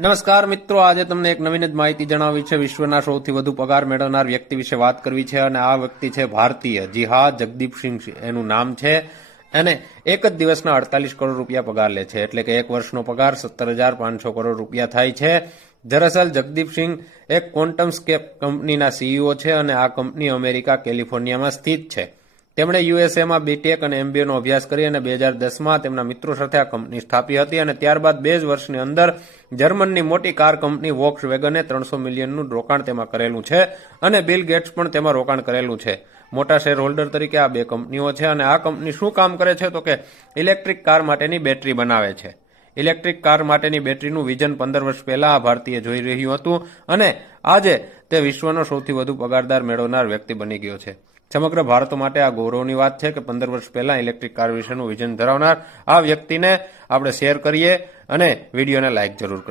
નમસ્કાર મિત્રો, આજે તમને એક નવીન જ માહિતી જણાવી છે. વિશ્વના સૌથી વધુ પગાર મેળવનાર વ્યક્તિ વિશે વાત કરવી છે અને આ વ્યક્તિ છે ભારતીય. જી હા, જગદીપસિંહ એનું નામ છે અને એક જ દિવસના 48 કરોડ રૂપિયા પગાર લે છે, એટલે કે એક વર્ષનો પગાર 17,500 કરોડ રૂપિયા થાય છે. દરઅસલ જગદીપસિંહ એક ક્વોન્ટમ સ્કેપ કંપનીના સીઈઓ છે અને આ કંપની અમેરિકા કેલિફોર્નિયામાં સ્થિત છે. તેમણે યુએસએમાં બીટેક અને એમબીએનો અભ્યાસ કરી અને 2010માં તેમના મિત્રો સાથે આ કંપની સ્થાપી હતી અને ત્યારબાદ 2 જ વર્ષની અંદર જર્મનની મોટી કાર કંપની વોક્સ વેગને 300 મિલિયનનું રોકાણ તેમાં કરેલું છે અને બિલ ગેટ્સ પણ તેમાં રોકાણ કરેલું છે. મોટા શેર હોલ્ડર તરીકે આ બે કંપનીઓ છે અને આ કંપની શું કામ કરે છે તો કે ઇલેક્ટ્રિક કાર માટેની બેટરી બનાવે છે. ઇલેક્ટ્રિક કાર માટેની બેટરીનું વિઝન 15 વર્ષ પહેલા આ ભારતીય જોઈ રહ્યું હતું અને આજે તે વિશ્વનો સૌથી વધુ પગારદાર મેળવનાર વ્યક્તિ બની ગયો છે. સમગ્ર ભારત માટે આ ગૌરવની વાત છે કે 15 વર્ષ પહેલા ઇલેક્ટ્રિક કાર વિશેનું વિઝન ધરાવનાર આ વ્યક્તિને આપણે શેર કરીએ અને વિડીયોને લાઇક જરૂર કરજો.